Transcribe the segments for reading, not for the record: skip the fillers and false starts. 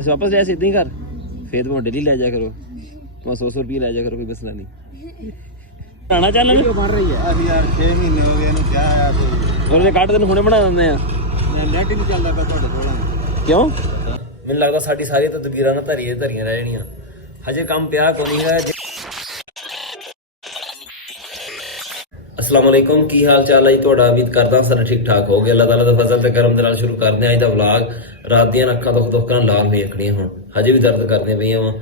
वापस ले इदा ही कर फिर तुम डेली ले जाया करो तुम 100 रुपये ले जाया करो कोई मसला नहीं बनाना चैनल बन रही है अभी यार 6 महीने हो गए क्या है और ये काट दिन हुणे बना दिंदे आ नेट ही नहीं चलदा पिया ਤੁਹਾਡੇ ਕੋਲ क्यों ਮੈਨੂੰ ਲੱਗਦਾ ਸਾਡੀ ਸਾਰੀ ਤਦਬੀਰਾਂ ਨਾ ਧਰੀਆਂ ਰਹਿ ਜਾਣੀਆਂ ਹਜੇ ਕੰਮ ਪਿਆ ਕੋਈ ਨਹੀਂ ਹੈ अस्सलाम वालेकुम की हाल चाल है ਤੁਹਾਡਾ ਉਮੀਦ ਕਰਦਾ ਸਾਰਾ ਠੀਕ ਠਾਕ ਹੋ ਗਿਆ ਅੱਲਾਹ ਤਾਲਾ ਦਾ ਫਜ਼ਲ ਤੇ ਕਰਮ ਦੇ ਨਾਲ ਸ਼ੁਰੂ ਕਰਦੇ ਹਾਂ ਅੱਜ ਦਾ ਵਲੌਗ ਰਾਤ ਦੀਆਂ ਅੱਖਾਂ ਦੁੱਖ ਨਾਲ ਲਾਲ ਹੋਈਆਂ ਖੜੀਆਂ ਹੁਣ ਹਜੇ ਵੀ ਦਰਦ ਕਰਦੀਆਂ ਪਈਆਂ ਵਾ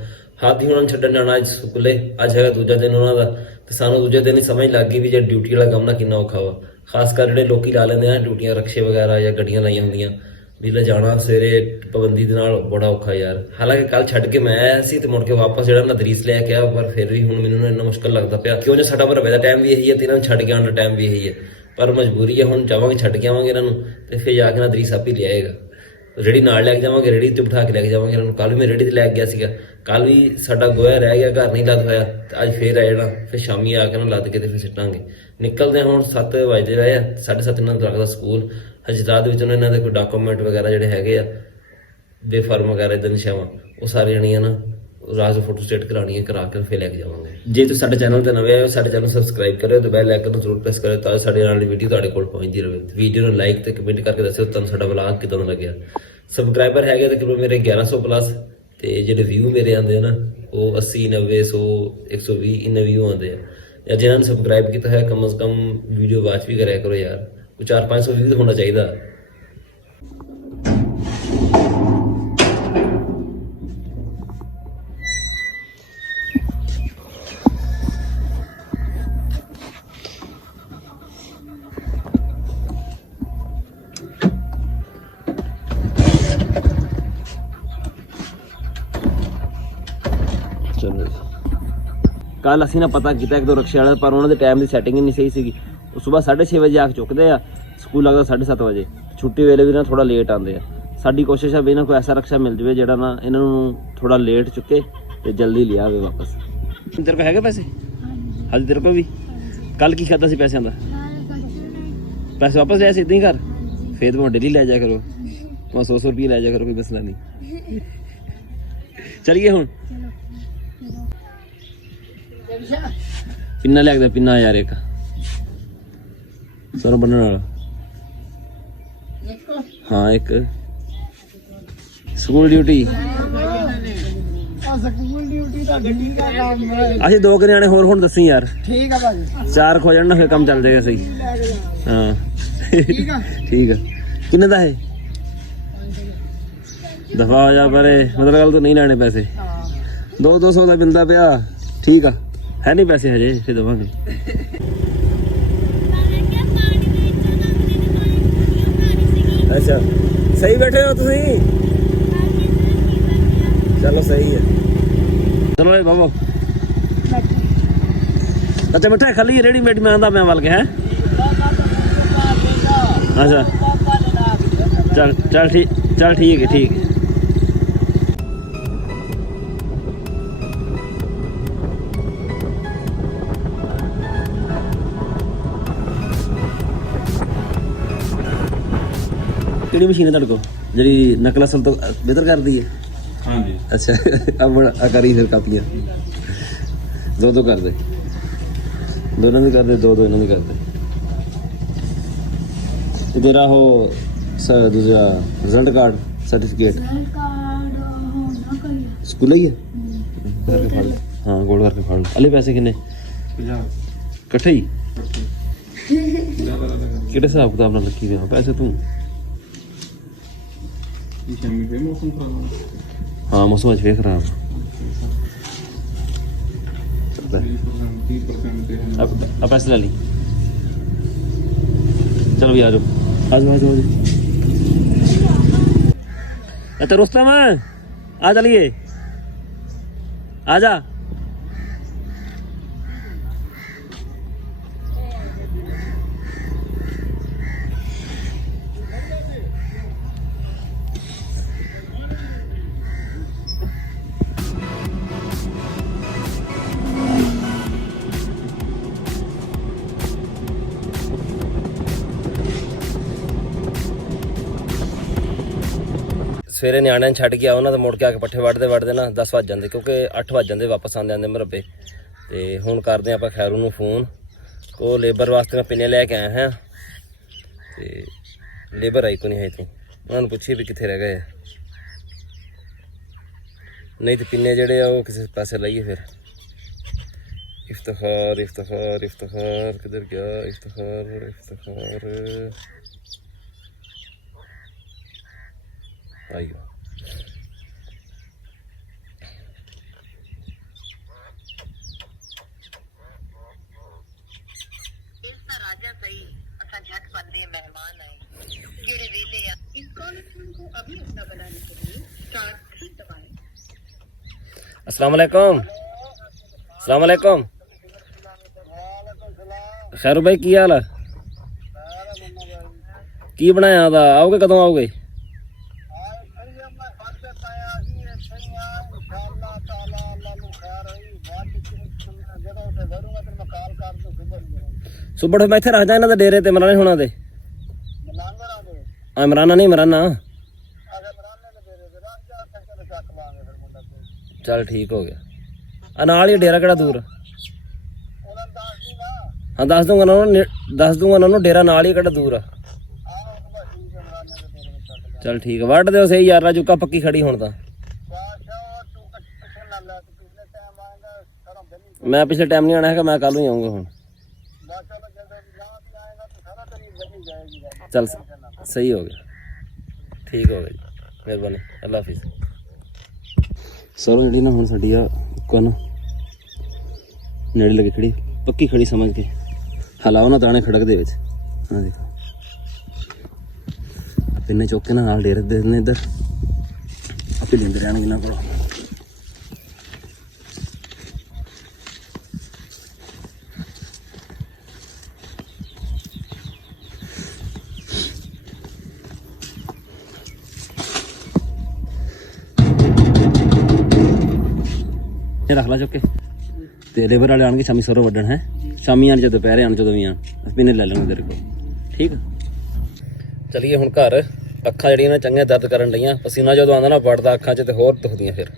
ਹਾਥੀ ਹੁਣ ਛੱਡਣ ਜਾਣਾ ਅੱਜ ਸਕੂਲੇ ਅੱਜ ਹੈਗਾ ਦੂਜਾ ਦਿਨ ਉਹਨਾਂ ਦਾ ਤੇ ਸਾਨੂੰ ਦੂਜੇ ਦਿਨ ਹੀ ਸਮਝ ਲੱਗ ਗਈ ਵੀ ਜੇ ਡਿਊਟੀ ਵਾਲਾ ਕੰਮ ਨਾ ਕਿੰਨਾ ਔਖਾ ਵਾ ਖਾਸ ਕਰ ਜਿਹੜੇ ਲੋਕੀ ਲਾ ਲੈਂਦੇ ਆ ਡਿਊਟੀਆਂ ਰਕਸ਼ੇ ਵਗੈਰਾ ਜਾਂ ਗੱਡੀਆਂ ਲਾਈਆਂ ਹੁੰਦੀਆਂ ਵੀ ਲਿਜਾਣਾ ਸਵੇਰੇ ਪਾਬੰਦੀ ਦੇ ਨਾਲ ਬੜਾ ਔਖਾ ਯਾਰ ਹਾਲਾਂਕਿ ਕੱਲ ਛੱਡ ਕੇ ਮੈਂ ਆਇਆ ਸੀ ਤੇ ਮੁੜ ਕੇ ਵਾਪਸ ਜਿਹੜਾ ਨਦਰੀਸ ਲੈ ਕੇ ਆਇਆ ਪਰ ਫਿਰ ਵੀ ਹੁਣ ਮੈਨੂੰ ਇੰਨਾ ਮੁਸ਼ਕਲ ਲੱਗਦਾ ਪਿਆ ਕਿਉਂ ਜੋ ਸਾਡਾ ਭਰਵੇ ਦਾ ਟਾਈਮ ਵੀ ਇਹੀ ਹੈ ਤੇ ਇਹਨਾਂ ਨੂੰ ਛੱਡ ਕੇ ਆਉਣ ਦਾ ਟਾਈਮ ਵੀ ਇਹੀ ਹੈ ਪਰ ਮਜਬੂਰੀ ਹੈ ਹੁਣ ਜਾਵਾਂਗੇ ਛੱਡ ਕੇ ਆਵਾਂਗੇ ਇਹਨਾਂ ਨੂੰ ਤੇ ਫਿਰ ਜਾ ਕੇ ਨਦਰੀਸ ਆਪੇ ਲੈ ਆਏਗਾ ਰੇੜੀ ਨਾਲ ਲੈ ਕੇ ਜਾਵਾਂਗੇ ਰੇੜੀ ਤੇ ਬਿਠਾ ਕੇ ਲੈ ਕੇ ਜਾਵਾਂਗੇ ਇਹਨਾਂ ਨੂੰ ਕੱਲ ਵੀ ਮੈਂ ਰੇੜੀ ਤੇ ਲੈ ਕੇ ਗਿਆ ਸੀਗਾ ਕੱਲ ਵੀ ਸਾਡਾ ਗੋਇਆ ਰਹਿ ਗਿਆ ਘਰ ਨਹੀਂ ਲੱਦ ਹੋਇਆ ਤੇ ਅੱਜ ਫੇਰ ਆ ਜਾਣਾ ਫਿਰ ਸ਼ਾਮੀ ਆ ਕੇ ਨਾ ਲੱਦ ਕੇ ਤੇ ਫਿਰ ਸਿੱਟਾਂਗੇ ਨਿਕਲਦੇ ਹੁਣ 7 ਵਜੇ ਹੋਏ ਆ 7:30 ਇਹਨਾਂ ਨੂੰ ਰੱਖਦਾ ਸਕੂਲ ਹਜੇ ਰਾਤ ਵਿੱਚ ਇਹਨਾਂ ਦੇ ਕੋਈ ਡਾਕੂਮੈਂਟ ਵਗੈਰਾ ਜਿਹੜੇ ਹੈਗੇ ਆ ਬੇਫਾਰਮ ਵਗੈਰਾ ਇਦਾਂ ਨਿਸ਼ਾਵਾਂ ਉਹ ਸਾਰੇ ਜਣੀਆਂ ਨਾ ਰਾਜ ਫੋਟੋ ਸਟੇਟ ਕਰਾਉਣੀ ਹੈ ਕਰਾ ਕੇ ਫਿਰ ਲੈ ਕੇ ਜਾਵਾਂਗੇ ਜੇ ਤੁਸੀਂ ਸਾਡੇ ਚੈਨਲ ਤੇ ਨਵੇਂ ਆਏ ਹੋ ਸਾਡੇ ਚੈਨਲ ਸਬਸਕ੍ਰਾਈਬ ਕਰਿਓ ਤੇ ਬੈਲ ਆਈਕਨ ਨੂੰ ਜ਼ਰੂਰ ਪ੍ਰੈਸ ਕਰਿਓ ਤਾਂ ਸਾਡੇ ਨਾਲ ਦੀ ਵੀਡੀਓ ਤੁਹਾਡੇ ਕੋਲ ਪਹੁੰਚਦੀ ਰਹੇ ਵੀਡੀਓ ਨੂੰ ਲਾਈਕ ਤੇ ਕਮੈਂਟ ਕਰਕੇ ਦੱਸਿਓ ਤੁਹਾਨੂੰ ਸਾਡਾ ਵਲੌਗ ਕਿਦਾਂ ਲੱਗਿਆ ਸਬਸਕ੍ਰਾਈਬਰ ਹੈਗੇ ਤਕਰੀਬਨ ਮੇਰੇ 1100 ਪਲੱਸ ਤੇ ਜਿਹੜੇ ਵਿਊ ਮੇਰੇ ਆਉਂਦੇ ਆ ਨਾ ਉਹ 80 90 100 120 ਇੰਨੇ ਵਿਊ ਆਉਂਦੇ ਆ ਜਾਂ ਜਿਨ੍ਹਾਂ ਨੇ ਸਬਸਕ੍ਰਾਈਬ ਕੀਤਾ ਹੈ ਕਮ ਸੇ ਕਮ ਵੀਡੀਓ ਵਾਚ ਵੀ ਕਰਿਆ ਕਰੋ ਯਾਰ ਕੋਈ 400-500 ਵਿਊ ਹੋਣਾ ਚਾਹੀਦਾ ਕੱਲ ਅਸੀਂ ਨਾ ਪਤਾ ਕੀਤਾ ਇੱਕ ਦੋ ਰਕਸ਼ੇ ਵਾਲੇ ਪਰ ਉਹਨਾਂ ਦੇ ਟਾਈਮ ਦੀ ਸੈਟਿੰਗ ਹੀ ਨਹੀਂ ਸਹੀ ਸੀਗੀ ਉਹ ਸਵੇਰ 6:30 ਵਜੇ ਆ ਕੇ ਚੁੱਕਦੇ ਆ ਸਕੂਲ ਲੱਗਦਾ 7:30 ਵਜੇ ਛੁੱਟੀ ਵੇਲੇ ਵੀ ਨਾ ਥੋੜਾ ਲੇਟ ਆਉਂਦੇ ਆ ਸਾਡੀ ਕੋਸ਼ਿਸ਼ ਹੈ ਵੀ ਇਹਨਾਂ ਕੋਈ ਐਸਾ ਰਕਸ਼ਾ ਮਿਲ ਜਾਵੇ ਜਿਹੜਾ ਨਾ ਇਹਨਾਂ ਨੂੰ ਥੋੜਾ ਲੇਟ ਚੁੱਕੇ ਤੇ ਜਲਦੀ ਲਿਆ ਆਵੇ ਵਾਪਸ ਤੇਰੇ ਕੋਲ ਹੈਗੇ ਪੈਸੇ ਹਾਂਜੀ ਤੇਰੇ ਕੋਲ ਵੀ ਕੱਲ ਕੀ ਖਾਦਾ ਸੀ ਪੈਸਿਆਂ ਦਾ ਪੈਸੇ ਵਾਪਸ ਲਿਆ ਸੀ ਇਦਾਂ ਹੀ ਕਰ ਫੇਰ ਤੁਮ ਡੇਲੀ ਲੈ ਜਾਇਆ ਕਰੋ ਤੁਮ 100 ਰੁਪਏ ਲੈ ਜਾਇਆ ਕਰੋ ਕੋਈ ਮਸਲਾ ਨਹੀਂ ਚਲੀਏ ਹੁਣ पिन्ना लिया पिन्ना यार एक सर बनने वाला हाँ एक स्कूल ड्यूटी अच्छा 2 न्याणे होर हुण दसी यार ठीक है भाजी 4 खो जाण फिर काम चल जाएगा सही हाँ ठीक है किन्ने दा है दफा हो जा परे मतलब गल तो नहीं लेने पैसे 200 का मिलता पिया ठीक है है नहीं पैसे हजे फिर देवांगे अच्छा सही बैठे हो तुसी चलो सही है चलो ए बाबा अच्छा मिठाई खाली रेडीमेड में आंदा मैं वाल के है अच्छा चल ठीक है ठीक है ਕਿਹੜੀ ਮਸ਼ੀਨ ਹੈ ਤੁਹਾਡੇ ਕੋਲ ਜਿਹੜੀ ਨਕਲ ਅਸਲ ਤੋਂ ਬਿਹਤਰ ਕਰਦੀ ਹੈ ਹਾਂਜੀ ਅੱਛਾ ਅਬ ਆ ਕਰੀ ਫਿਰ ਕਾਪੀਆਂ ਦੋ ਕਰਦੇ ਦੋਨਾਂ ਵੀ ਕਰਦੇ ਦੋ ਇਹਨਾਂ ਵੀ ਕਰਦੇ ਤੇ ਤੇਰਾ ਉਹ ਦੂਜਾ ਰਿਜ਼ਲਟ ਕਾਰਡ ਸਰਟੀਫਿਕੇਟ ਸਕੂਲ ਹੀ ਹੈ ਕਰਕੇ ਫੜ ਹਾਂ ਗੋਲ ਕਰਕੇ ਫੜ ਅਲੇ ਪੈਸੇ ਕਿੰਨੇ 50 ਇਕੱਠੇ ਹੀ ਕਿਹੜੇ ਹਿਸਾਬ ਕਿਤਾਬ ਨਾਲ ਰੱਖੀ ਦੇ ਪੈਸੇ ਤੂੰ हाँ मौसम आज फिर खराब अब पैसे ले ली चलो भी आ जाओ अच्छा रुस्तम आ चलिए आ जा ਸਵੇਰੇ ਨਿਆਣਿਆਂ ਨੂੰ ਛੱਡ ਕੇ ਆ ਉਹਨਾਂ ਦੇ ਮੁੜ ਕੇ ਆ ਕੇ ਪੱਠੇ ਵੱਢਦੇ ਨਾ 10 ਵੱਜ ਜਾਂਦੇ, ਕਿਉਂਕਿ 8 ਵੱਜ ਜਾਂਦੇ ਵਾਪਸ ਆਉਂਦੇ ਮਰੱਬੇ। ਤੇ ਹੁਣ ਕਰਦੇ ਆਪਾਂ ਖੈਰੂ ਨੂੰ ਫੋਨ। ਉਹ ਲੇਬਰ ਵਾਸਤੇ ਮੈਂ ਪਿੰਨੇ ਲੈ ਕੇ ਆਇਆ ਹਾਂ ਤੇ ਲੇਬਰ ਆਈ ਕੋ ਨਹੀਂ ਹੈ, ਤੂੰ ਉਹਨਾਂ ਨੂੰ ਪੁੱਛੀ ਵੀ ਕਿੱਥੇ ਰਹਿ ਗਏ, ਨਹੀਂ ਤੇ ਪਿੰਨੇ ਜਿਹੜੇ ਆ ਉਹ ਕਿਸੇ ਪਾਸੇ ਲਈਏ ਫਿਰ। इफ्तिखार इफ्तिखार इफ्तिखार किधर गया? इफ्तिखार इफ्तिखार आइयो। राजा सही असा झट बंदे मेहमान आए केड़े वेले आ इस कॉल को अभी अपना बनाने के लिए स्टार्ट ही दबाएं। अस्सलाम वालेकुम। अस्सलाम वालेकुम। खैरू भाई की हाल है? की बनाया था? आओगे कदों आओगे? सुबह मैं इत्थे रख जा इन्हां दे डेरे ते इमरान होना दे। इमराना नहीं इमराना। चल ठीक हो गया। नाल ही डेरा केड़ा दूर? हाँ दस दूंगा उन्होंने डेरा नाल ही केड़ा दूर आ। चल ठीक है, वड्ड दो सही यार, जुक्का पक्की खड़ी हुण तां। मैं पिछले टाइम नहीं आना है, मैं कल ही आऊँगा हुण। चल सही हो गया, ठीक हो गया जी, मेहरबानी, अल्लाह हाफिज़। सरों जी ना हुण साडी आ कन नेड़े लगे खड़ी पक्की खड़ी समझ के हलाओ ना दाने खड़क दे विच। हाँ देखो पिन्ने चुक के ना नाल डेरे दे देने इधर आपे लेंदे रहणगे ना कोलों। रख ला चुके ते लेबर वाले आने शामी सरों वड्डण है, शामी आने जो दोपहर आने जो भी आन पिन्ने ले लेंगे तेरे को, ठीक। चलिए हुण घर। अखां जड़ियां ना चंगे दर्द करन लईयां, पसीना जो आंदा ना वड़दा अखां च ते होर दुखदियां फिर।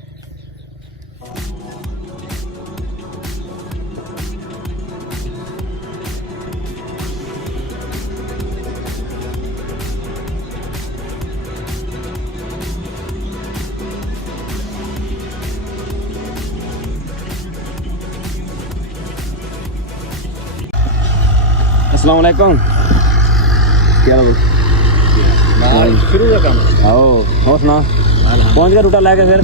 अस्सलाम वालेकुम। क्या हाल है? शुरू का काम आओ हो सुना, पहुंच गया टूटा लेके फिर?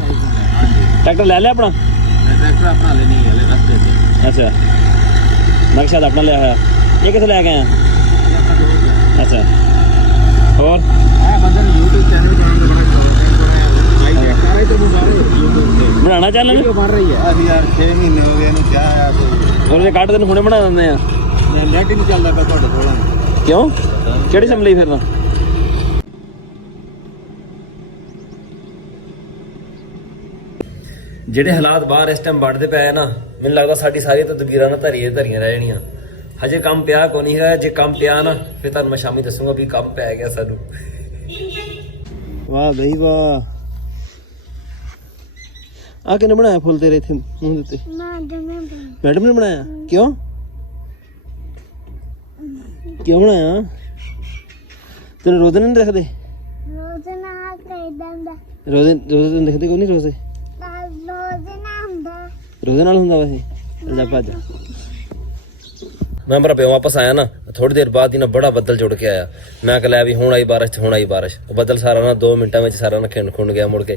ट्रैक्टर ले लिया अपना? ट्रैक्टर अपना लेनी है रास्ते से। अच्छा मैं शायद अपना लिया है, ये किसे ले गए हैं? अच्छा और यूट्यूब चैनल बनाना चैनल बन रही है अभी यार 6 महीने हो गए क्या है और ਕੱਢ ਦਿਨ ਹੁਣੇ ਬਣਾ ਦਿੰਦੇ ਆ। ਨੈਟ ਹੀ ਨਹੀਂ ਚੱਲਦਾ ਪਿਆ ਤੁਹਾਡੇ ਕੋਲ। ਕਿਉਂ ਕਿਹੜੀ ਸਿਮ ਲਈ ਫਿਰ ਤਾਂ? ਜਿਹੜੇ ਹਾਲਾਤ ਬਾਹਰ ਇਸ ਟਾਈਮ ਵੱਢਦੇ ਪਏ ਆ ਨਾ, ਮੈਨੂੰ ਲੱਗਦਾ ਸਾਡੀ ਸਾਰੀ ਤਦਬੀਰਾਂ ਨਾ ਧਰੀਆਂ ਰਹਿ ਜਾਣੀਆਂ। ਹਜੇ ਕੰਮ ਪਿਆ ਕੋ ਨਹੀਂ ਹੈ, ਜੇ ਕੰਮ ਪਿਆ ਨਾ ਫਿਰ ਤੁਹਾਨੂੰ ਮੈਂ ਸ਼ਾਮੀ ਦੱਸੂਗਾ ਵੀ ਕੰਮ ਪੈ ਗਿਆ ਸਾਨੂੰ। ਵਾਹ ਬਈ ਵਾਹ, ਆ ਕਿਨੇ ਬਣਾਇਆ ਫੁੱਲ ਤੇਰੇ ਇੱਥੇ ਮੂੰਹ ਦੇ ਉੱਤੇ? ਮੈਡਮ ਨੇ ਬਣਾਇਆ। ਕਿਉਂ ਕਿਉਂ ਬਣਾਇਆ? ਤੈਨੂੰ ਰੋਜ਼ ਨਹੀਂ ਦਿਖਦੇ? ਰੋਜ਼ ਦਿਖਦੇ ਕੋਈ ਨਹੀਂ? ਰੋਜ਼ ਨਾਲ ਹੁੰਦਾ ਵੈਸੇ। ਜਾ ਭੱਜ। ਮੈਂ ਮੇਰਾ ਪਿਓ ਵਾਪਸ ਆਇਆ ਨਾ, ਥੋੜੀ ਦੇਰ ਬਾਅਦ ਹੀ ਨਾ ਬੜਾ ਬੱਦਲ ਜੁੜ ਕੇ ਆਇਆ। ਮੈਂ ਕਿਹਾ ਲੈ ਵੀ ਹੁਣ ਆਈ ਬਾਰਿਸ਼, ਹੁਣ ਆਈ ਬਾਰਿਸ਼। ਉਹ ਬੱਦਲ ਸਾਰਾ ਨਾ 2 ਮਿੰਟਾਂ ਵਿੱਚ ਸਾਰਾ ਨਾ ਖਿੰਡ ਖੁੰਡ ਗਿਆ ਮੁੜ ਕੇ।